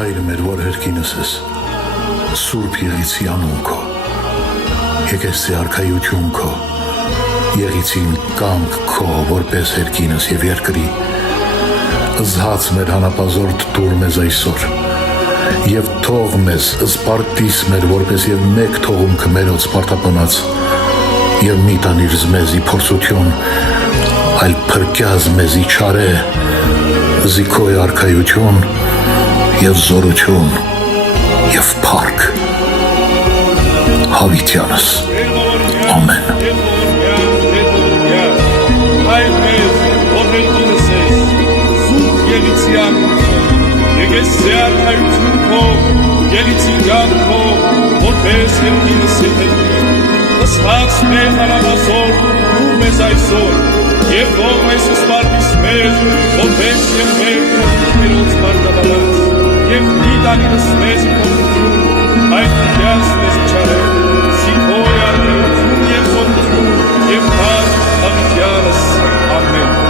Հայր մեր, որ հերկինս ես, Սուրբ եղիցի անուն քո, եկեցի արքայություն քո, եղիցին կանգ քո, որպես հերկինս եւ երկրի, զհաց մեր հանապազորդ դուր մեզ այսօր, եւ թող մեզ զպարտիս մեր, որպես եւ մեկ թողում կմերոց սպարտապնած, եւ մի տանիր զմեզի փորձություն, այլ փրկյազ մեզի չարե, զիքոյ արքայություն եւ զորություն եւ փառք հավիտյանս ամեն Հայր մեզ, որ հերկինս ես, Սուրբ եղիցի անուն քո, եկեցի արքայություն քո, եղիցի կանգ քո, որպես հերկինս եղեցի, զհաց մեր հանապազորդ դուր մեզ այսօր, եւ թող մեզ սպարտիս մեր, որպես եւ մեկ մերոց սպարտապանած, եւ մի տանիրս մեզ փորձություն, այդ փրկյաց մեզ չարե, զիքոյ արքայություն եւ զորություն եւ փառք հավիտյանս ամեն